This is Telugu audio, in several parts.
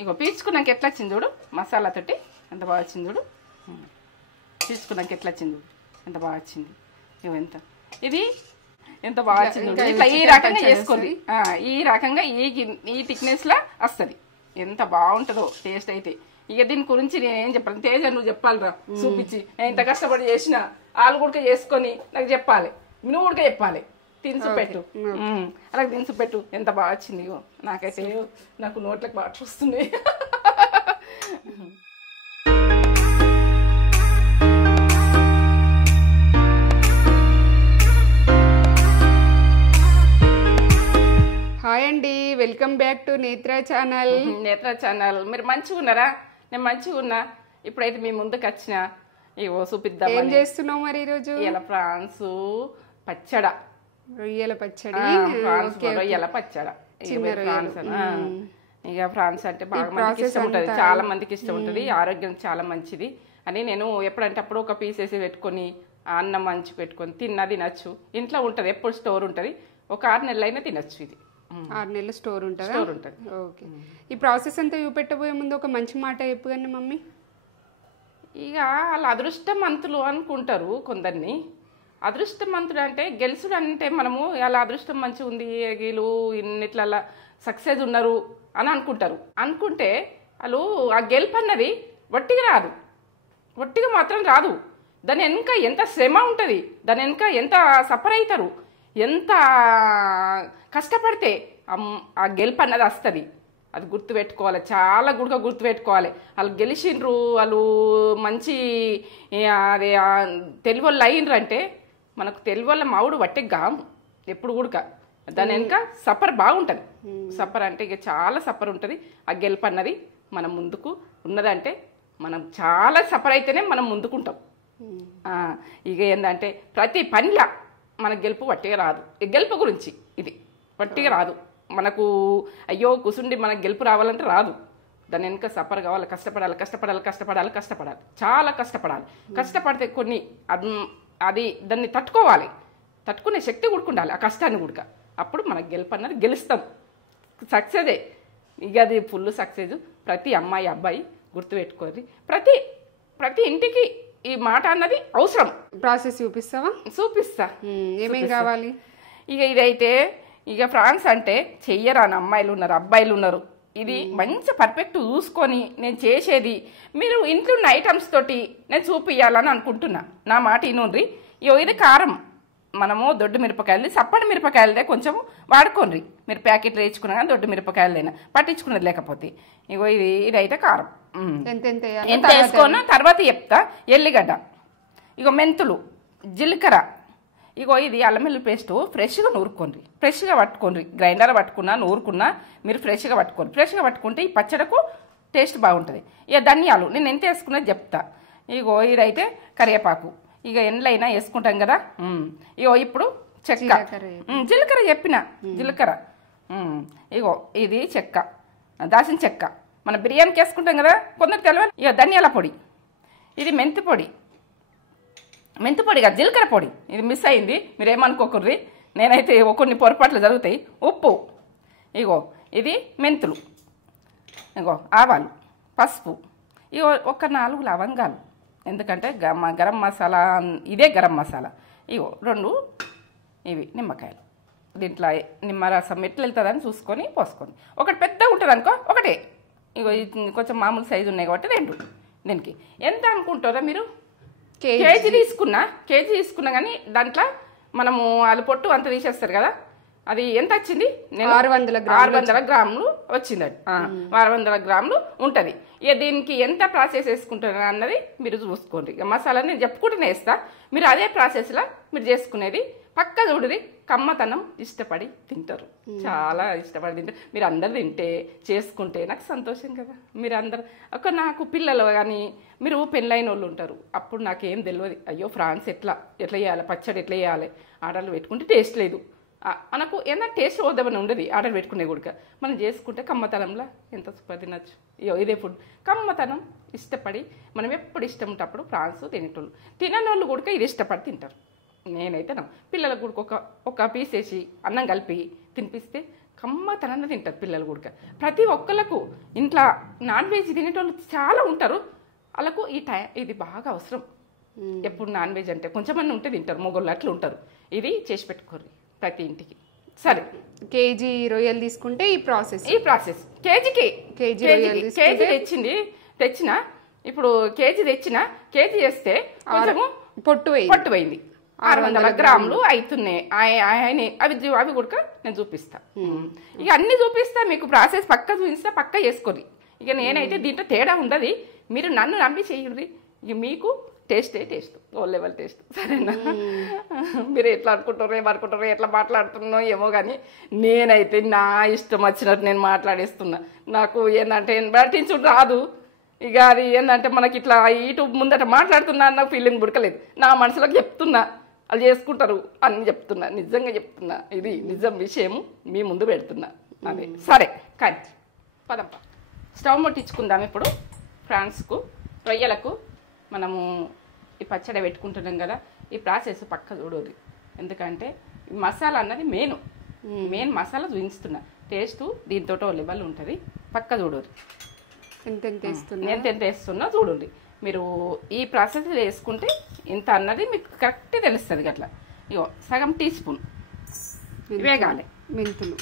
ఇగో పీల్చుకున్నాక ఎట్లా వచ్చింది చూడు, మసాలాతోటి ఎంత బాగా వచ్చింది చూడు. పీల్చుకున్నాక ఎట్లా వచ్చింది చూడు, ఎంత బాగా వచ్చింది. ఇగో ఇది ఎంత బాగా వచ్చింది. ఇట్లా ఈ రకంగా చేసుకోండి, ఈ రకంగా ఈ థిక్నెస్లా వస్తుంది. ఎంత బాగుంటుందో టేస్ట్ అయితే. ఇక దీని గురించి నేనేం చెప్పాలి, తేజ నువ్వు చెప్పాలిరా చూపించి. నేను ఇంత కష్టపడి చేసిన ఆలు గుడక చేసుకొని నాకు చెప్పాలి, నువ్వు కూడా చెప్పాలి. తినుసు పెట్టు, అలాగే తినుసు పెట్టు. ఎంత బాగా వచ్చింది. నాకైతే నాకు నోట్లకు వాటర్ వస్తుంది. హాయ్ అండి, వెల్కమ్ బ్యాక్ టు నేత్ర ఛానల్. నేత్ర ఛానల్. మీరు మంచిగా ఉన్నారా? నేను మంచిగా ఉన్నా. ఇప్పుడైతే మీ ముందుకు వచ్చిన ఇవో చూపిద్దాం. ఏం చేస్తున్నావు మరి ఈరోజు? ఇలా ఫ్రాన్స్ పచ్చడా, రొయ్యల పచ్చడి. రొయ్యల పచ్చడా. ఇక ఫ్రాన్స్ అంటే బాగా మందికి ఇష్టం ఉంటుంది, చాలా మందికి ఇష్టం ఉంటుంది, ఆరోగ్యం చాలా మంచిది అని నేను ఎప్పుడంటే అప్పుడు ఒక పీస్ వేసి పెట్టుకొని అన్నం మంచి పెట్టుకొని తినచ్చు. ఇంట్లో ఉంటుంది, ఎప్పుడు స్టోర్ ఉంటుంది. ఒక 6 నెలలైనా తినచ్చు. ఇది 6 నెలలు స్టోర్ ఉంటుంది. స్టోర్ ఉంటుంది. ఓకే. ఈ ప్రాసెస్ అంతా చూపెట్టబోయే ముందు ఒక మంచి మాట చెప్పు కానీ మమ్మీ. ఇక వాళ్ళ అదృష్టమంతులు అనుకుంటారు కొందరిని. అదృష్టమంతుడు అంటే గెలుసుడు అంటే మనము ఇలా అదృష్టం మంచిగా ఉంది, వీళ్ళు ఇన్నిట్లా సక్సెస్ ఉన్నారు అని అనుకుంటారు. అనుకుంటే వాళ్ళు ఆ గెలుపు అన్నది వట్టిగా రాదు, వట్టిగా మాత్రం రాదు. దాని వెనుక ఎంత శ్రమ ఉంటుంది, దాని వెనుక ఎంత సఫర్ అవుతారు, ఎంత కష్టపడితే ఆ గెలుపు అన్నది వస్తుంది. అది గుర్తుపెట్టుకోవాలి, చాలా గుర్తుపెట్టుకోవాలి. వాళ్ళు గెలిచిండ్రు, వాళ్ళు మంచి అదే తెలివోళ్ళు అయ్యిండ్రు అంటే మనకు తెలివోళ్ళ మావుడు వట్టే గాము ఎప్పుడు కూడా. దాని వెనుక సఫర్ బాగుంటుంది. సఫర్ అంటే ఇక చాలా సఫర్ ఉంటుంది. ఆ గెలుపు అన్నది మనం ముందుకు ఉన్నదంటే మనం చాలా సఫర్ అయితేనే మనం ముందుకుంటాం. ఇక ఏంటంటే ప్రతి పనిలా మన గెలుపు వట్టిగా రాదు. ఈ గెలుపు గురించి ఇది వట్టిగా రాదు. మనకు అయ్యో కూసుండి మనకు గెలుపు రావాలంటే రాదు. దాని వెనుక సఫర్ కావాలి, కష్టపడాలి, చాలా కష్టపడాలి. కష్టపడితే కొన్ని అది దాన్ని తట్టుకునే శక్తి కూడుకుండాలి, ఆ కష్టాన్ని కూడక. అప్పుడు మనకు గెలుపు అన్నది గెలుస్తాం, సక్సెసే. ఇక అది ఫుల్ సక్సెస్. ప్రతి అమ్మాయి అబ్బాయి గుర్తుపెట్టుకోవాలి. ప్రతి ఇంటికి ఈ మాట అన్నది అవసరం. ప్రాసెస్ చూపిస్తావా? చూపిస్తా. ఏమేం కావాలి? ఇక ఇదైతే ఇక ఫ్రాన్స్ అంటే చెయ్యరాని అమ్మాయిలు ఉన్నారు, అబ్బాయిలు ఉన్నారు. ఇది మంచి పర్ఫెక్ట్ చూసుకొని నేను చేసేది. మీరు ఇంట్లో ఉన్న ఐటమ్స్ తోటి నేను చూపియాలని అనుకుంటున్నా. నా మాట ఇనుండ్రి. ఇది కారం, మనము దొడ్డు మిరపకాయలు, సప్పటి మిరపకాయలదే కొంచెం వాడుకోండి. మీరు ప్యాకెట్లు వేసుకున్నా కానీ దొడ్డు మిరపకాయలైనా పట్టించుకున్నది లేకపోతే. ఇదైతే కారం ఎంత వేసుకోనో తర్వాత చెప్తా. ఎల్లిగడ్డ, మెంతులు, జీలకర్ర, ఇది అల్లం వెల్లుల్లి పేస్ట్ ఫ్రెష్గా నూరుకోండి. ఫ్రెష్గా పట్టుకోండి. గ్రైండర్ పట్టుకున్నా నూరుకున్నా మీరు ఫ్రెష్గా పట్టుకోండి. ఫ్రెష్గా పట్టుకుంటే ఈ పచ్చడకు టేస్ట్ బాగుంటుంది. ఇక ధనియాలు నేను ఎంత వేసుకున్నది చెప్తా. ఇదైతే కరివేపాకు, ఎండ్లైనా వేసుకుంటాం కదా. ఇప్పుడు చెక్క, జీలకర్ర చెప్పిన జీలకర్ర. ఇది చెక్క, దాల్చిన చెక్క మన బిర్యానీకి వేసుకుంటాం కదా, కొందరు తెలియదు. ధనియాల పొడి, ఇది మెంతి పొడి కాదు జీలకర్ర పొడి. ఇది మిస్ అయింది, మీరేమనుకోకర్రి. నేనైతే కొన్ని పొరపాట్లు జరుగుతాయి. ఉప్పు, ఇది మెంతులు, ఆవాలు, పసుపు, ఒక 4 లవంగాలు. ఎందుకంటే గరం మసాలా, ఇదే గరం మసాలా. 2 ఇవి నిమ్మకాయలు. దీంట్లో నిమ్మరసం ఎట్లా వెళ్తుందని చూసుకొని పోసుకొని. ఒకటి పెద్దగా ఉంటుంది అనుకో, ఒకటే. కొంచెం మామూలు సైజు ఉన్నాయి కాబట్టి 2. దీనికి ఎంత అనుకుంటారో మీరు? కేజీ తీసుకున్నా కానీ దాంట్లో మనము అది పొట్టు అంత తీసేస్తారు కదా. అది ఎంత వచ్చింది? 600 గ్రాములు వచ్చింది. 600 గ్రాములు ఉంటుంది. దీనికి ఎంత ప్రాసెస్ వేసుకుంటారు అన్నది మీరు చూసుకోండి. మసాలా నేను చెప్పుకుంటూనే వేస్తా, మీరు అదే ప్రాసెస్లో మీరు చేసుకునేది పక్క చూడది. కమ్మతనం ఇష్టపడి తింటారు, చాలా ఇష్టపడి తింటారు. మీరు అందరు తింటే చేసుకుంటే నాకు సంతోషం కదా. మీరు అందరు నాకు పిల్లలు కానీ మీరు పెళ్ళైన వాళ్ళు ఉంటారు. అప్పుడు నాకేం తెలియదు, అయ్యో ఫ్రాన్స్ ఎట్లా చేయాలి, పచ్చడి ఎట్లా చేయాలి, ఆర్డర్లు పెట్టుకుంటే టేస్ట్ లేదు. మనకు ఏదైనా టేస్ట్ వద్దామని ఉండదు ఆర్డర్ పెట్టుకునే కూడా. మనం చేసుకుంటే కమ్మతనంలో ఎంత సూపర్ తినచ్చు. ఇదే ఫుడ్ కమ్మతనం ఇష్టపడి మనం ఎప్పుడు ఇష్టం ఉంటే అప్పుడు ఫ్రాన్స్ తిననోళ్ళు కూడా ఇది ఇష్టపడి తింటారు. నేనైతే పిల్లలకు కూడా ఒక పీస్ వేసి అన్నం కలిపి తినిపిస్తే కమ్మతనంగా తింటారు పిల్లలు కూడా. ప్రతి ఒక్కళ్ళకు ఇంట్లో నాన్ వెజ్ తినేటోళ్ళు చాలా ఉంటారు. వాళ్ళకు ఇది బాగా అవసరం. ఎప్పుడు నాన్ వెజ్ అంటే కొంచెమన్నా ఉంటే తింటారు, మొగోళ్ళు అట్లా ఉంటారు. ఇది చేసి పెట్టుకోరు ప్రతి ఇంటికి. సరే, కేజీ రొయ్యలు తీసుకుంటే ఈ ప్రాసెస్ కేజీ కేజీ తెచ్చిన ఇప్పుడు కేజీ చేస్తే కొంచెము పొట్టు పోయింది. 600 గ్రాములు అవుతున్నాయి. అవి కూడా నేను చూపిస్తా. ఇక అన్ని చూపిస్తా మీకు. ప్రాసెస్ పక్క చూపిస్తా, పక్క చేసుకోరి. ఇక నేనైతే దీంట్లో తేడా ఉండదు. మీరు నన్ను నమ్మి చేయండి. ఇక మీకు టేస్ట్ ఓ లెవెల్ టేస్ట్. సరేనా? మీరు ఎట్లా ఏమనుకుంటారో ఎట్లా మాట్లాడుతున్నో ఏమో కానీ నేనైతే నా ఇష్టం వచ్చినట్టు నేను మాట్లాడేస్తున్నా. నాకు ఏంటంటే బట్టించుడు రాదు. ఇక అది ఏంటంటే మనకి ఇట్లా ఇటు ముందట మాట్లాడుతున్నా అన్న ఫీలింగ్ పుడకలేదు. నా మనసులోకి చెప్తున్నా, వాళ్ళు చేసుకుంటారు అని చెప్తున్నా. నిజంగా చెప్తున్నా, ఇది నిజం విషయం మీ ముందు పెడుతున్నా. అదే సరే కానీ పదప్ప స్టవ్ ముట్టించుకుందాం. ఇప్పుడు ఫ్రాన్స్కు రొయ్యలకు మనము ఈ పచ్చడి పెట్టుకుంటున్నాం కదా, ఈ ప్రాసెస్ పక్క చూడదు. ఎందుకంటే మసాలా అన్నది మెయిన్ మసాలా చూపిస్తున్నా. టేస్ట్ దీంతో లెవెల్ ఉంటుంది. పక్క చూడదు. ఎంత వేస్తున్నా చూడండి. మీరు ఈ ప్రాసెస్ వేసుకుంటే ఇంత అన్నది మీకు కరెక్ట్ తెలుస్తుంది. అట్లా ఇగో సగం టీ స్పూన్ వేగాలి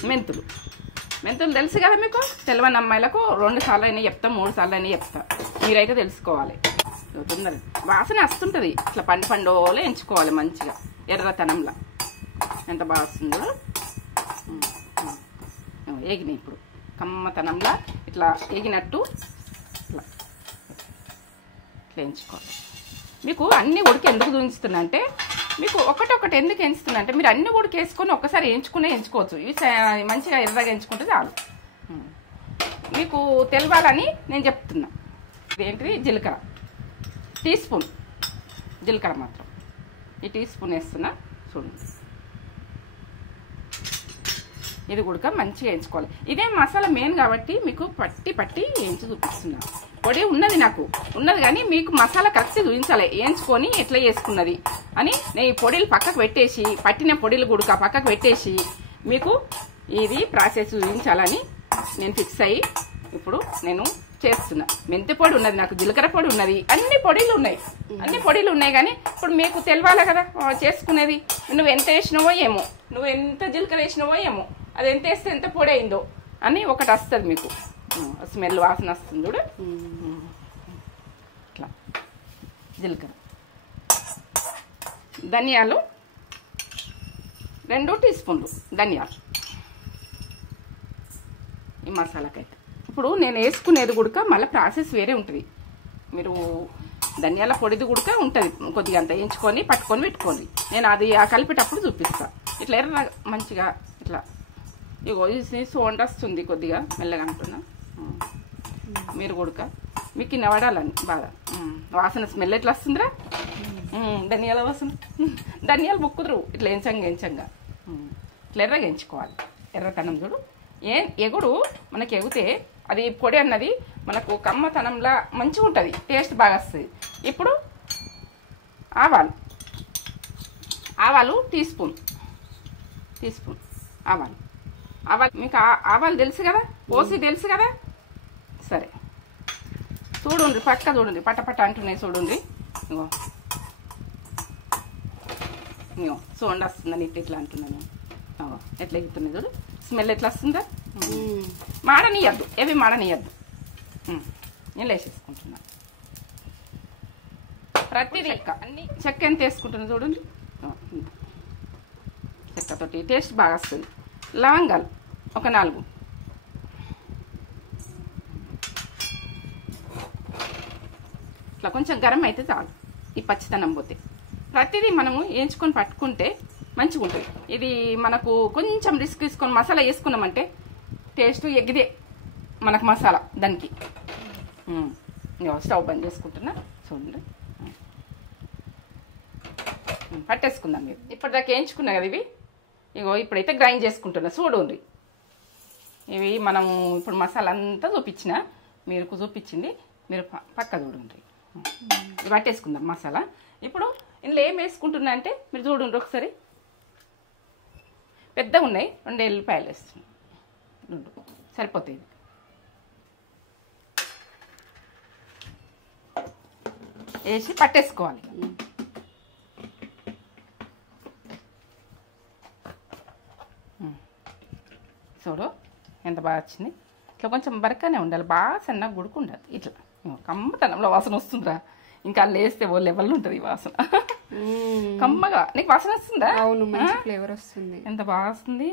మెంతులు తెలుసు కదా మీకు. తెలవని అమ్మాయిలకు 2 సార్లు అయినా చెప్తా, 3 సార్లు అయినా చెప్తా. మీరైతే తెలుసుకోవాలి. తొందరగా వాసన వస్తుంటుంది. ఇట్లా పండులో ఎంచుకోవాలి మంచిగా ఎర్రతనంలా. ఎంత బాగా వస్తుందో ఏగినాయి. ఇప్పుడు కమ్మతనంలా ఇట్లా ఏగినట్టు ఇట్లా ఎంచుకోవాలి. మీకు అన్ని ఉడికి ఎందుకు చూపిస్తున్నా అంటే, మీకు ఒకటి ఎందుకు ఎంచుతున్నా అంటే, మీరు అన్ని ఉడికి వేసుకొని ఒక్కసారి ఎంచుకోవచ్చు. ఇవి మంచిగా ఎర్రగా ఎంచుకుంటే చాలు. మీకు తెలవాలని నేను చెప్తున్నా. ఇదేంటిది జీలకర్ర టీ స్పూన్. జీలకర్ర మాత్రం ఈ టీ స్పూన్ వేస్తున్నా చూడండి. ఇది కూడా మంచిగా వేయించుకోవాలి. ఇదే మసాలా మెయిన్ కాబట్టి మీకు పట్టి వేయించి చూపిస్తున్నా. పొడి నాకు ఉన్నది కానీ మీకు మసాలా కరెక్ట్ చూపించాలి. వేయించుకొని ఎట్లా వేసుకున్నది అని నేను ఈ పొడిలు పక్కకు పెట్టేసి, పట్టిన పొడిలు కూడా పక్కకు పెట్టేసి మీకు ఇది ప్రాసెస్ చూపించాలని నేను ఫిక్స్ అయ్యి ఇప్పుడు నేను చేస్తున్నా. మెంతి పొడి ఉన్నది, నాకు జీలకర్ర పొడి ఉన్నది, అన్ని పొడిలు ఉన్నాయి కానీ ఇప్పుడు మీకు తెలవాలి కదా చేసుకునేది. నువ్వు ఎంత వేసినావో ఏమో, నువ్వు ఎంత జీలకర్ర వేసినావో ఏమో, అది ఎంత వేస్తే ఎంత పొడి అయిందో అని ఒకటి వస్తుంది మీకు. స్మెల్ వాసన వస్తుంది చూడు. ఇట్లా జీలకర్ర, ధనియాలు 2 టీ స్పూన్లు ధనియాలు ఈ మసాలాకైతే. ఇప్పుడు నేను వేసుకునేది కూడా మళ్ళీ ప్రాసెస్ వేరే ఉంటుంది. మీరు ధనియాల పొడిది కూడా ఉంటుంది. కొద్దిగా అంత వేయించుకొని పట్టుకొని పెట్టుకోండి. నేను అది కలిపేటప్పుడు చూపిస్తాను. ఇట్లా ఎర్ర మంచిగా ఇట్లా ఇగో సౌండ్ వస్తుంది కొద్దిగా మెల్లగా అంటున్నా. మీరు కూడా మీకు నిలబడాలని బాగా వాసన స్మెల్ ఎట్లా వస్తుందిరా? ధనియాల వాసన. ధనియాలు బుక్కుదురు ఇట్లా ఎంచంగా ఇట్లా ఎర్రగా ఎంచుకోవాలి. ఎర్రతనం చూడు. ఎగుడు మనకి ఎగితే అది పొడి అన్నది మనకు కమ్మతనంలా మంచిగా ఉంటుంది, టేస్ట్ బాగా వస్తుంది. ఇప్పుడు ఆవాలు టీ స్పూన్ ఆవాలు మీకు ఆవాలు తెలుసు కదా, పోసి తెలుసు కదా. సరే చూడండి, పక్క చూడండి, పట్టపట్ట అంటున్నాయి చూడండి. ఇగో చూడండి వస్తుందని ఇట్లా అంటున్నాను. ఎట్లా ఎగుతున్నాయి చూడు. స్మెల్ ఎట్లా వస్తుందా? మాడనియద్దు, ఏవి మాడనియద్దు. నేను వేసేసుకుంటున్నా. ప్రతిదీ అన్ని చెక్క ఎంత వేసుకుంటున్నా చూడండి. చెక్కతోటి టేస్ట్ బాగా వస్తుంది. లవంగాలు ఒక 4. ఇట్లా కొంచెం గరం అయితే చాలు. ఈ పచ్చితనం పోతే ప్రతిదీ మనము వేయించుకొని పట్టుకుంటే మంచిగా ఉంటుంది. ఇది మనకు కొంచెం రిస్క్ తీసుకొని మసాలా వేసుకున్నామంటే టేస్ట్ ఎగ్గిదే మనకు మసాలా దానికి. స్టవ్ బంద్ చేసుకుంటున్నా చూడండి. పట్టేసుకుందాం. మీరు ఇప్పటిదాకా వేయించుకున్నా కదా ఇవి. ఇగో ఇప్పుడైతే గ్రైండ్ చేసుకుంటున్నా చూడండి. ఇవి మనము ఇప్పుడు మసాలా అంతా చూపించిన, మీరు చూపించింది మీరు పక్క చూడండి. ఇవి పట్టేసుకుందాం మసాలా. ఇప్పుడు ఇందులో ఏం వేసుకుంటున్నా అంటే మీరు చూడండి ఒకసారి. పెద్దగా ఉన్నాయి 2 ఎల్లిపాయలు వేస్తున్నాను. సరిపోతాయి. వేసి పట్టేసుకోవాలి. చూడు ఎంత బాగా వచ్చింది. ఇట్లా కొంచెం బరకనే ఉండాలి, బాగా సన్నగా గుడుకు ఉండాలి. ఇట్లా కమ్మతనంలో వాసన వస్తుందిరా. ఇంకా లేస్తే ఓ లెవెల్ ఉంటుంది ఈ వాసన. కమ్మగా నీకు వాసన వస్తుందా? అవును, మంచి ఫ్లేవర్ వస్తుంది. ఎంత బాగా వస్తుంది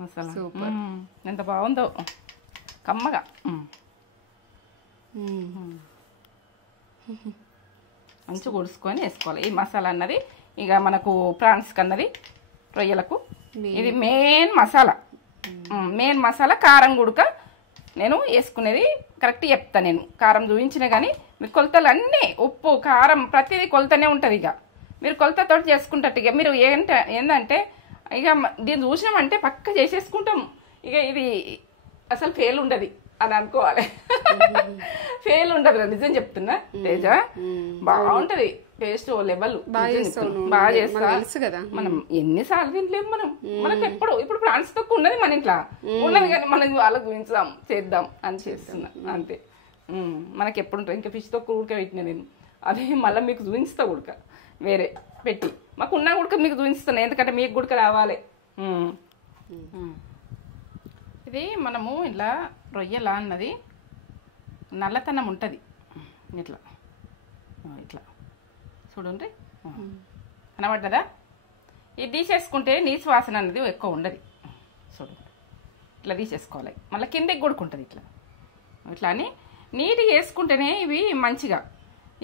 మసాలా. ఎంత బాగుందో కమ్మగా. మంచిగా ఉడుచుకొని వేసుకోవాలి. ఈ మసాలా అన్నది ఇక మనకు ప్రాన్స్ కన్నది రొయ్యలకు ఇది మెయిన్ మసాలా. మెయిన్ మసాలా కారం గుడక నేను వేసుకునేది కరెక్ట్ చెప్తా. నేను కారం చూపించిన కానీ మీరు కొలతలు అన్నీ ఉప్పు కారం ప్రతిదీ కొలతనే ఉంటుంది. ఇక మీరు కొలతతో చేసుకుంటారు. ఇక మీరు ఏంటంటే ఇక దీన్ని చూసినామంటే పక్క చేసేసుకుంటాం. ఇక ఇది అసలు ఫెయిల్ ఉండదు అని అనుకోవాలి. ఫెయిల్ ఉండదు, నిజం చెప్తున్నా తేజ. బాగుంటది టేస్ట్, ఓ లెవెల్. బాగా చేస్తా. మనం ఎన్నిసార్లు తినలేము. మనకు ఇప్పుడు ఫ్రాన్స్ తక్కువ ఉన్నది మన ఇంట్లో ఉన్నది కానీ మనం వాళ్ళకి గురించాం చేద్దాం అని చేస్తున్నా అంతే. మనకి ఎప్పుడు ఉంటుంది. ఇంకా ఫిష్ తక్కువ ఉడక పెట్టినా నేను, అదే మళ్ళీ మీకు చూపిస్తా ఉడక వేరే పెట్టి. మాకు ఉన్న ఉడక మీకు చూపిస్తాను, ఎందుకంటే మీకు ఉడక రావాలి. ఇది మనము ఇట్లా రొయ్యల అన్నది నల్లతనం ఉంటుంది. ఇట్లా ఇట్లా చూడండి కనబడ్డదా? ఇది తీసేసుకుంటే నీసు వాసన అనేది ఎక్కువ ఉండదు. చూడండి ఇట్లా తీసేసుకోవాలి. మళ్ళీ కిందకి కొడుకుంటుంది. ఇట్లా అని నీట్గా వేసుకుంటేనే ఇవి మంచిగా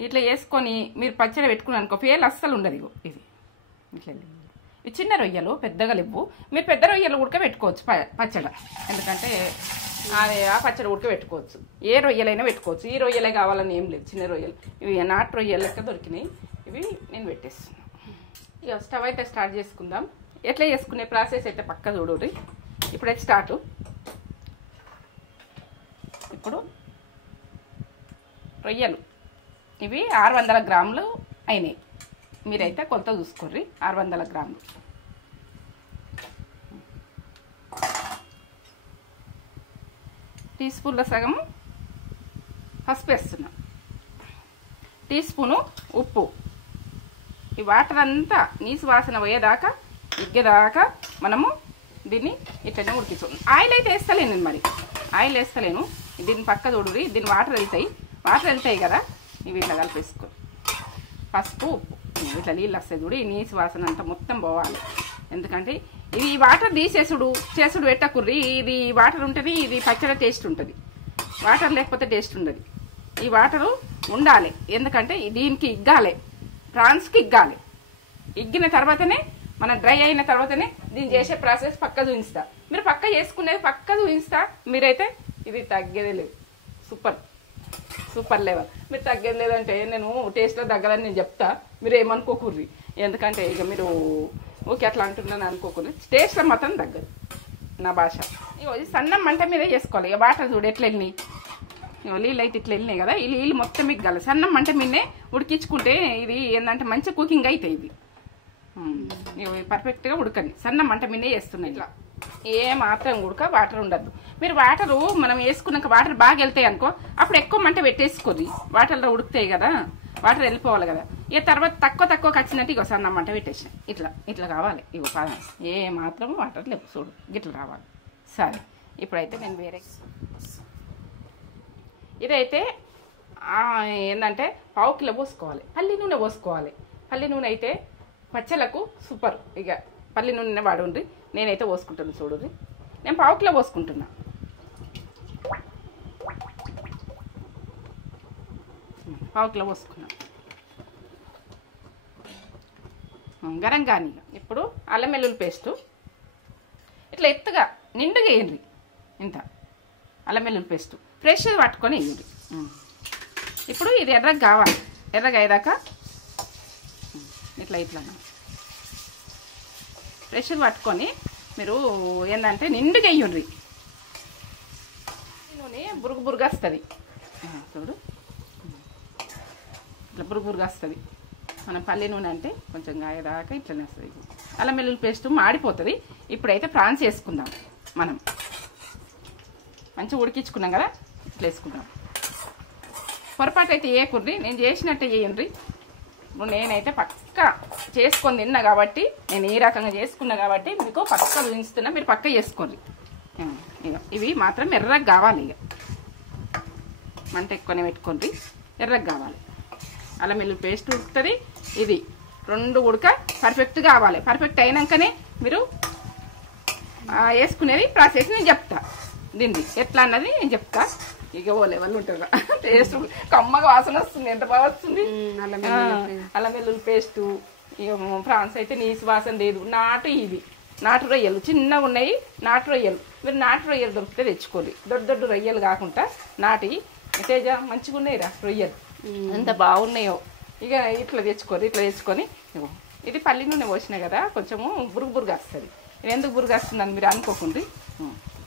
ఇట్లా వేసుకొని మీరు పచ్చడి పెట్టుకుని అనుకో ఫేల్ అస్సలు ఉండదు. ఇది ఇట్లా ఇవి చిన్న రొయ్యలు పెద్దగా లేవు. మీరు పెద్ద రొయ్యలు ఉడక పెట్టుకోవచ్చు పచ్చడి, ఎందుకంటే ఆ పచ్చడి ఉడక పెట్టుకోవచ్చు. ఏ రొయ్యలైనా పెట్టుకోవచ్చు. ఈ రొయ్యలే కావాలని ఏం లేదు. చిన్న రొయ్యలు ఇవి నాటు రొయ్యలు లెక్క దొరికినాయి. ఇవి నేను పెట్టేస్తున్నాను. ఇక స్టవ్ అయితే స్టార్ట్ చేసుకుందాం. ఎట్లా చేసుకునే ప్రాసెస్ అయితే పక్క చూడండి. ఇప్పుడైతే స్టార్ట్. ఇప్పుడు రొయ్యలు ఇవి 600 గ్రాములు అయినాయి. మీరైతే కొలత చూసుకోర్రి. 600 గ్రాములు. టీ స్పూన్ల సగం పసుపు వేస్తున్నాం. టీ స్పూను ఉప్పు. ఈ వాటర్ అంతా నీసు వాసన పోయేదాకా ఇగ్గేదాకా మనము దీన్ని ఇట్లనే ఉడికించాం. ఆయిల్ అయితే వేస్తలేను నేను, మరి ఆయిల్ వేస్తలేను. దీన్ని పక్క చూడురి. దీన్ని వాటర్ వెళ్తాయి కదా, ఇవి ఇట్లా కలిపేసుకో. పసుపు ఉప్పు ఇట్లా నీళ్ళు వస్తాయి చూడు. ఈ నీసు వాసన అంతా మొత్తం పోవాలి. ఎందుకంటే ఇది వాటర్ తీసేసుడు పెట్టకుర్రి. ఇది వాటర్ ఉంటుంది, ఇది పచ్చడి టేస్ట్ ఉంటుంది. వాటర్ లేకపోతే టేస్ట్ ఉండదు. ఈ వాటరు ఉండాలి, ఎందుకంటే దీనికి ఇగ్గాలి, ప్రాన్స్కి ఇగ్గాలి. ఇగ్గిన తర్వాతనే మన డ్రై అయిన తర్వాతనే దీన్ని చేసే ప్రాసెస్ పక్క చూపిస్తా. మీరు పక్క చేసుకునేది పక్క చూపిస్తా. మీరైతే ఇది తగ్గేదే లేదు. Super level. మీరు తగ్గేది లేదంటే నేను టేస్ట్లో తగ్గదని నేను చెప్తా. మీరు ఏమనుకోకూర్రి, ఎందుకంటే ఇక మీరు ఓకే అట్లా అంటున్నాను అనుకోకూడదు. టేస్ట్లో మాత్రం తగ్గదు నా భాష. ఇగో ఇది సన్నం మంట మీద చేసుకోవాలి. ఇక వాటర్ చూడు ఎట్లా వెళ్ళినాయి. ఇగో నీళ్ళు అయితే ఇట్లా వెళ్ళినాయి కదా, ఈ నీళ్ళు మొత్తం మిగ్గాలి. సన్నం మంట మీదనే ఉడికించుకుంటే ఇది ఏంటంటే మంచి కుకింగ్ అవుతాయి. ఇది పర్ఫెక్ట్గా ఉడకని సన్నం మంట మీదే చేస్తున్నాయి. ఇట్లా ఏ మాత్రం ఉడక వాటర్ ఉండద్దు. మీరు వాటరు మనం వేసుకున్నాక వాటర్ బాగా వెళ్తాయి అనుకో, అప్పుడు ఎక్కువ మంట పెట్టేసుకోది. వాటర్లో ఉడుకుతాయి కదా, వాటర్ వెళ్ళిపోవాలి కదా. ఇక తర్వాత తక్కువ వచ్చినట్టు ఇగో సన్నం మంట పెట్టేసాయి. ఇట్లా కావాలి. ఇగో పదం ఏ మాత్రం వాటర్ లేవు చూడు, గిట్లా రావాలి. సరే ఇప్పుడైతే నేను వేరే ఇదైతే ఏంటంటే 1/2 కిలో పోసుకోవాలి. పల్లి నూనె పోసుకోవాలి. పల్లి నూనె అయితే పచ్చలకు సూపర్. ఇక పల్లి నూనె వాడుండ్రి. నేనైతే పోసుకుంటాను చూడండి. నేను 1/2 కిలో పోసుకుంటున్నా. పావు కిలో పోసుకున్నా. గరం కానీ ఇప్పుడు అల్లం వెల్లుల్లి పేస్టు ఇట్లా ఎత్తుగా నిండుగా వేయండి. ఇంత అల్లం వెల్లుల్లి పేస్టు ఫ్రెష్ పట్టుకొని వేయండి. ఇప్పుడు ఇది ఎర్రగా కావాలి. ఎర్రగా అయ్యాక ఇట్లా ఫ్రెష్ పట్టుకొని మీరు ఏంటంటే నిండుగా వేయండి. నూనె బురుగు వస్తుంది చూడు, ఇట్లా బురుగు వస్తుంది. మనం పల్లి నూనె అంటే కొంచెం గాయదాకా ఇట్లనే వస్తుంది. అల్లం వెల్లుల్లి పేస్ట్ మాడిపోతుంది. ఇప్పుడైతే ప్రాన్స్ వేసుకుందాం. మనం మంచిగా ఉడికించుకున్నాం కదా, ఇట్లా వేసుకుంటాం. పొరపాటు అయితే వేయకుండ్రి, నేను చేసినట్టే చేయండి. ఇప్పుడు నేనైతే పక్క చేసుకొని తిన్నా కాబట్టి, నేను ఈ రకంగా చేసుకున్నా కాబట్టి మీకు పక్క చూపిస్తున్నా, మీరు పక్క చేసుకోండి. ఇక ఇవి మాత్రం ఎర్రగా కావాలి. ఇక మంట ఎక్కువనే పెట్టుకోండి, ఎర్రగా కావాలి. అల్లం వెల్లుల్లి పేస్ట్ ఉడుకుతుంది. ఇది రెండు ఉడక పర్ఫెక్ట్ కావాలి. పర్ఫెక్ట్ అయినాకనే మీరు వేసుకునేది ప్రాసెస్ నేను చెప్తా. దీన్ని ఎట్లా అన్నది నేను చెప్తా. ఇక ఓ లెవెల్ ఉంటుందా టేస్ట్, కమ్మగా వాసన వస్తుంది, ఎంత బాగా వస్తుంది. అల్లం వెల్లుల్లి పేస్టు. ఇక ఫ్రాన్స్ అయితే నీసు వాసన లేదు. నాటు రొయ్యలు చిన్నగా ఉన్నాయి, నాటు రొయ్యలు. మీరు నాటు రొయ్యలు దొరికితే తెచ్చుకోండి, దొడ్డు రొయ్యలు కాకుండా నాటి. తేజ మంచిగా ఉన్నాయిరా రొయ్యలు, ఎంత బాగున్నాయో. ఇక ఇట్లా తెచ్చుకొని ఇది పల్లి నూనె పోసినా కదా, కొంచెము బురుగు వస్తుంది. ఇది ఎందుకు బురుగు వస్తుందని మీరు అనుకోకుండా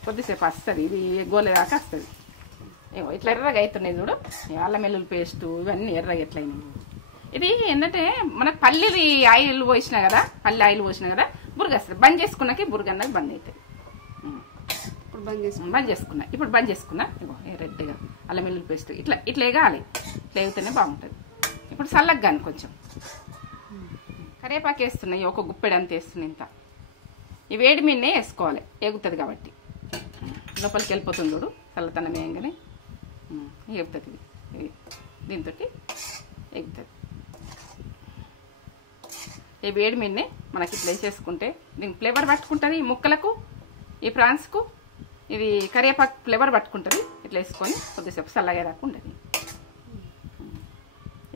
కొద్దిసేపు వస్తుంది, ఇది గోలే దాకా వస్తుంది. ఇట్లా ఎర్రగా అవుతున్నాయి చూడు. అల్లం వెల్లుల్లి పేస్టు ఇవన్నీ ఎర్రగా ఎట్లయినాయి. ఇది ఏంటంటే మనకు పల్లి ఆయిల్ పోసినా కదా, పల్లి ఆయిల్ పోసినా కదా బురుగు వస్తుంది. బంద్ చేసుకున్నాక బురుగు అన్నది బంద్ అవుతుంది. ఇప్పుడు బంద్ చేసుకున్నా. ఇగో రెడ్గా అల్లం వెల్లుల్లి పేస్ట్ ఇట్లా వేగాలి. ఇట్లా వేగితేనే బాగుంటుంది. ఇప్పుడు చల్లగా కానీ కొంచెం కరివేపాకు వేస్తున్నాయి, ఒక గుప్పెడు అంత వేస్తున్నాయి. ఇంత ఈ వేడి మీదనే వేసుకోవాలి, ఎగుతుంది కాబట్టి. లోపలికి వెళ్ళిపోతుంది చూడు, చల్లతనం వేయంగానే ఎగుతుంది. దీంతో ఎగుతుంది. ఈ వేడి మీదనే మనకి ఇట్లా వేసేసుకుంటే దీనికి ఫ్లేవర్ పట్టుకుంటుంది. ఈ ముక్కలకు, ఈ ప్రాన్స్కు ఇది కరివేపాకు ఫ్లేవర్ పట్టుకుంటుంది. ఇట్లా వేసుకొని కొద్దిసేపు చల్లగా దాకా ఉంటుంది.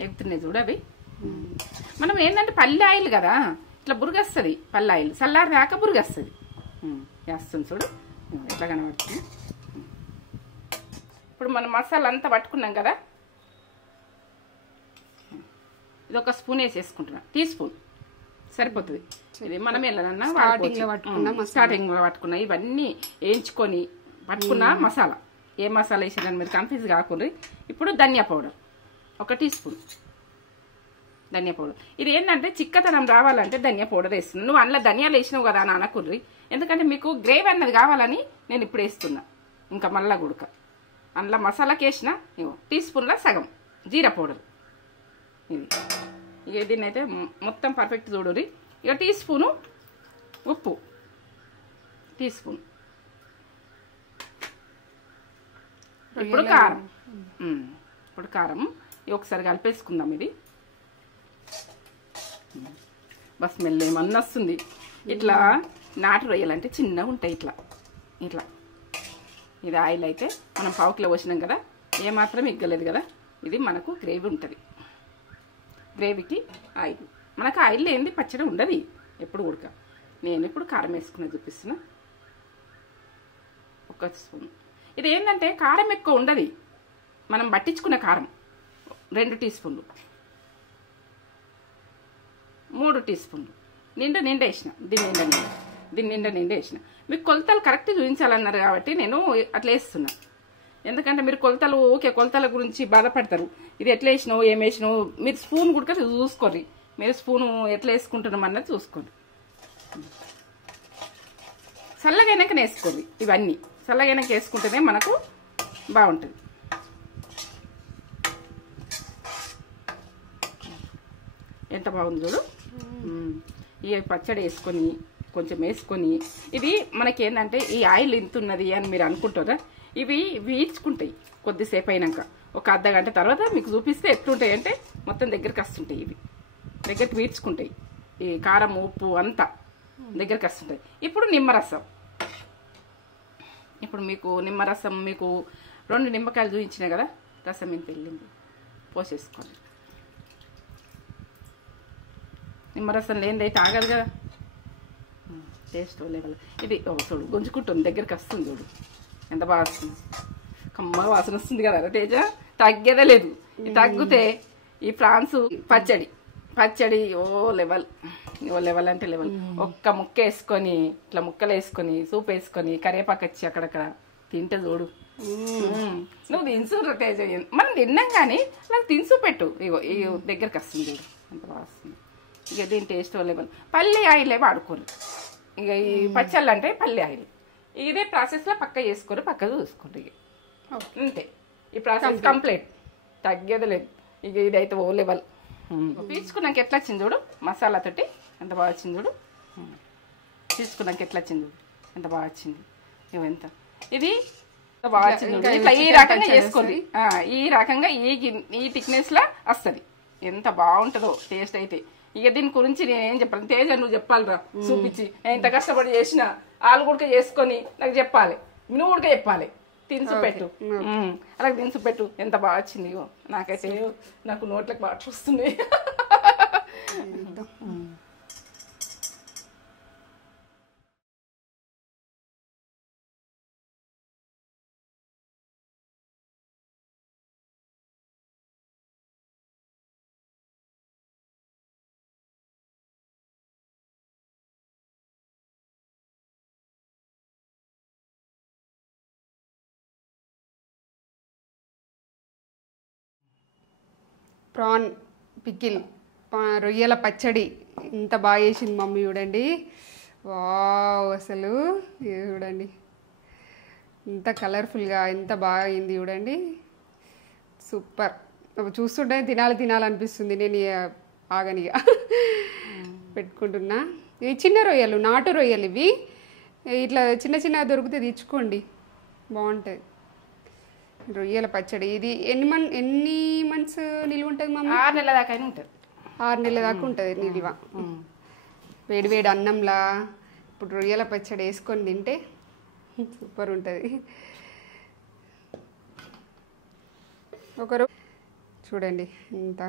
ఎగుతున్నాయి చూడు అవి. మనం ఏంటంటే పల్లి ఆయిల్ కదా, ఇట్లా బురుగు వస్తుంది. పల్లి ఆయిల్ చల్లారి దాకా బురుగు వస్తుంది. వేస్తుంది చూడు ఎట్లా కనబడుతుంది. ఇప్పుడు మనం మసాలా అంతా పట్టుకున్నాం కదా, ఇది ఒక స్పూన్ వేసేసుకుంటున్నాం. టీ స్పూన్ సరిపోతుంది. ఇది మనం వెళ్ళనన్నా స్టార్టింగ్ లో పట్టుకున్నా. ఇవన్నీ వేయించుకొని పట్టుకున్న మసాలా. ఏ మసాలా వేసారని మీరు కన్ఫ్యూజ్ కాకుండా. ఇప్పుడు ధనియా పౌడర్ ఒక టీ స్పూన్ ధనియా పౌడర్. ఇది ఏంటంటే చిక్కతనం రావాలంటే ధనియా పౌడర్ వేస్తున్నాను. నువ్వు అందులో ధనియాలు వేసినావు కదా అని అనకుర్రి, ఎందుకంటే మీకు గ్రేవీ అన్నది కావాలని నేను ఇప్పుడు వేస్తున్నా. ఇంకా మళ్ళా గుడక అందులో మసాలాకి వేసిన టీ స్పూన్లో సగం జీరా పౌడర్. ఇది ఇక దీన్ని అయితే మొత్తం పర్ఫెక్ట్ చూడుర్రి. ఇక టీ స్పూను ఉప్పు, టీ స్పూన్. ఇప్పుడు కారం ఒకసారి కలిపేసుకుందాం. ఇది బస్ స్మెల్ ఏమన్నా వస్తుంది. ఇట్లా నాటు రొయ్యలంటే చిన్నగా ఉంటాయి. ఇట్లా ఇది ఆయిల్ అయితే మనం పావుకిలో పోసినాం కదా, ఏమాత్రం ఎగ్గలేదు కదా. ఇది మనకు గ్రేవీ ఉంటుంది. గ్రేవీకి ఆయిల్, మనకు ఆయిల్ ఏంది పచ్చడి ఉండదు ఎప్పుడు ఉడక. నేను ఇప్పుడు కారం వేసుకుని చూపిస్తున్నా. ఒక స్పూన్. ఇది ఏంటంటే కారం ఎక్కువ ఉండదు, మనం పట్టించుకున్న కారం 2 టీ స్పూన్లు, 3 టీ స్పూన్లు నిండా వేసిన. దీని నిండా వేసిన. మీకు కొలతలు కరెక్ట్ చూపించాలన్నారు కాబట్టి నేను అట్లా వేస్తున్నా. ఎందుకంటే మీరు కొలతల గురించి బాధపడతారు. ఇది ఎట్లా వేసినావు, ఏం వేసినావు, మీరు స్పూన్ కూడా చూసుకోర్రి. మీరు స్పూను ఎట్లా వేసుకుంటున్నాం అన్నది చూసుకోండి. చల్లగైనాక వేసుకోండి. ఇవన్నీ చల్లగైనాక వేసుకుంటేనే మనకు బాగుంటుంది. ఎంత బాగుంది చూడు. ఈ పచ్చడి వేసుకొని కొంచెం వేసుకొని, ఇది మనకేంటంటే ఈ ఆయిల్ ఇంత ఉన్నది అని మీరు అనుకుంటారా, ఇవి వీడ్చుకుంటాయి కొద్దిసేపు అయినాక. ఒక అర్ధగంట తర్వాత మీకు చూపిస్తే ఎట్లుంటాయి అంటే మొత్తం దగ్గరికి వస్తుంటాయి. ఇవి దగ్గరికి వీడ్చుకుంటాయి. ఈ కారం ఉప్పు అంతా దగ్గరికి వస్తుంటాయి. ఇప్పుడు నిమ్మరసం. ఇప్పుడు మీకు నిమ్మరసం, మీకు 2 నిమ్మకాయలు చూపించినాయి కదా, రసం ఇంత వెళ్ళింది, పోసేసుకోండి. నిమ్మరసం లేనిదైతే ఆగదు కదా, టేస్ట్ లెవెల్. ఇది చూడు గుంజుకుంటుంది, దగ్గరికి వస్తుంది చూడు ఎంత బాగా వస్తుంది. కమ్మగా వాసన వస్తుంది కదా తేజ, తగ్గేదే లేదు. ఇది తగ్గితే ఈ ఫ్రాన్స్ పచ్చడి ఓ లెవెల్ అంటే లెవెల్. ఒక్క ముక్క వేసుకొని ఇట్లా ముక్కలు వేసుకొని సూప్ వేసుకొని కరివేపాకు వచ్చి అక్కడక్కడ తింటే చూడు. నువ్వు తినుసు తేజ, మనం తిన్నాం కానీ అలా తినుసు పెట్టు. ఇగో ఈ దగ్గరికి వస్తుంది చూడు ఎంత బాగా వస్తుంది. ఇక దీని టేస్ట్ లెవెల్. పల్లి ఆయిలే వాడుకోరు. ఇక ఈ పచ్చళ్ళు అంటే పల్లి ఆయిల్. ఇదే ప్రాసెస్లో పక్క చేసుకోరు, పక్క చూసుకోరు. ఇక ఓకే. అంతే, ఈ ప్రాసెస్ కంప్లీట్, తగ్గేది లేదు. ఇక ఇదైతే ఓ లెవెల్. పీల్చుకున్నాక ఎట్లా వచ్చింది చూడు, మసాలాతోటి ఎంత బాగా వచ్చింది చూడు. పీల్చుకున్నాక ఎట్లా వచ్చింది చూడు, ఎంత బాగా వచ్చింది. ఎంత ఇది బాగా వచ్చింది చూడు. ఇట్లా ఈ రకంగా చేసుకోండి, ఈ రకంగా ఈ థిక్నెస్ లా వస్తుంది. ఎంత బాగుంటుందో టేస్ట్ అయితే. ఇక దీని గురించి నేనేం చెప్పాలి, తేజ నువ్వు చెప్పాలిరా చూపించి. నేను ఇంత కష్టపడి చేసిన ఆలు గుడక చేసుకొని నాకు చెప్పాలి, నువ్వు ఉడక చెప్పాలి. తినుసు పెట్టు, అలా తినుసు పెట్టు. ఎంత బాగా వచ్చింది. నాకైతే నాకు నోట్లకు బాగా చూస్తుంది. ప్రాన్ పికిల్, రొయ్యల పచ్చడి ఇంత బాగా చేసింది మమ్మీ. చూడండి, వావ్, అసలు ఇది చూడండి ఇంత కలర్ఫుల్గా ఎంత బాగా అయింది. చూడండి, సూపర్. చూస్తుంటే తినాలనిపిస్తుంది. నేను ఆగనిగా పెట్టుకుంటున్నా. ఇవి చిన్న రొయ్యలు, నాటు రొయ్యలు. ఇవి ఇట్లా చిన్న దొరికితే తెచ్చుకోండి, బాగుంటుంది. రొయ్యల పచ్చడి ఇది ఎన్ని మంత్స్ నిల్వ ఉంటుంది మమ్మీ? 6 నెలల దాకా ఉంటుంది. 6 నెలల దాకా ఉంటుంది నిల్వ. వేడి అన్నంలా ఇప్పుడు రొయ్యల పచ్చడి వేసుకొని తింటే సూపర్ ఉంటుంది. ఒకరు చూడండి, ఇంత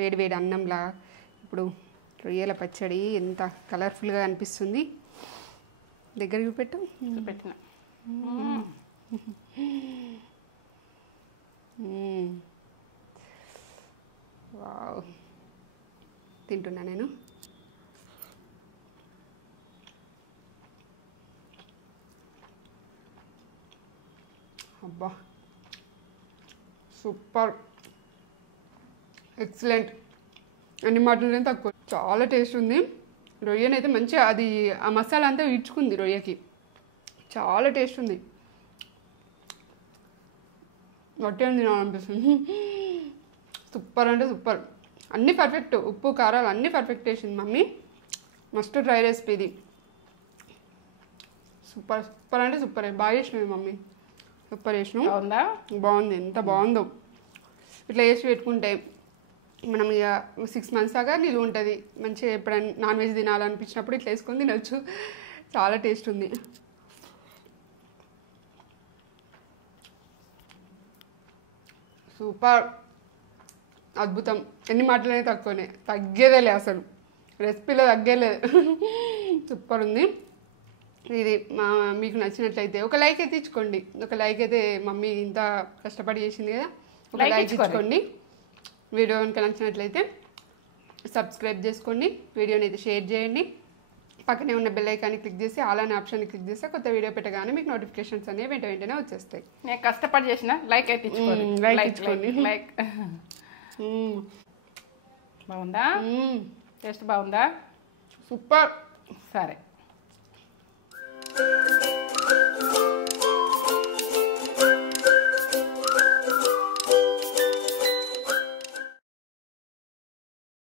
వేడి అన్నంలా ఇప్పుడు రొయ్యల పచ్చడి ఎంత కలర్ఫుల్గా అనిపిస్తుంది. దగ్గరికి పెట్టు, పెట్టిన. వావ్, తింటున్నా నేను. అబ్బా, సూపర్, ఎక్సలెంట్. అన్ని మాటలు తక్కువ, చాలా టేస్ట్ ఉంది. రొయ్యనైతే మంచిగా అది ఆ మసాలా అంతా ఇడ్చుకుంది రొయ్యకి, చాలా టేస్ట్ ఉంది. వట్టేం తినాలనిపిస్తుంది. సూపర్ అంటే సూపర్, అన్నీ పర్ఫెక్ట్. ఉప్పు కారాలు అన్నీ పర్ఫెక్ట్ వేసింది మమ్మీ. మస్ట్ ట్రై రెసిపీ ఇది. సూపర్ అంటే సూపర్, బాగా చేసినవి మమ్మీ, సూపర్ చేసినావు. బాగుంది, ఎంత బాగుందో. ఇట్లా వేసి పెట్టుకుంటే మనం ఇక 6 months దాకా నిలువ ఉంటుంది. మంచిగా ఎప్పుడైనా నాన్ వెజ్ తినాలనిపించినప్పుడు ఇట్లా వేసుకొని తినొచ్చు. చాలా టేస్ట్ ఉంది. సూపర్, అద్భుతం. ఎన్ని మాటలనే తక్కువనే, తగ్గేదేలే అసలు, రెసిపీలో తగ్గేలేదు. సూపర్ ఉంది ఇది. మీకు నచ్చినట్లయితే ఒక లైక్ అయితే ఇచ్చుకోండి. ఒక లైక్ అయితే మమ్మీ ఇంత కష్టపడి చేసింది కదా, ఒక లైక్ ఇచ్చుకోండి. వీడియో కనుక నచ్చినట్లయితే సబ్స్క్రైబ్ చేసుకోండి. వీడియోని అయితే షేర్ చేయండి. పక్కనే ఉన్న బెల్ ఐకాన్ని క్లిక్ చేసి ఆల్ అనే ఆప్షన్ని క్లిక్ చేస్తే కొత్త వీడియో పెట్టగానే మీకు నోటిఫికేషన్స్ అనేవి వెంటనే వచ్చేస్తాయి. నేను కష్టపడి చేసిన లైక్ అయితే ఇచ్చుకోండి. లైక్ బాగుందా? టేస్ట్ బాగుందా? సూపర్. సరే.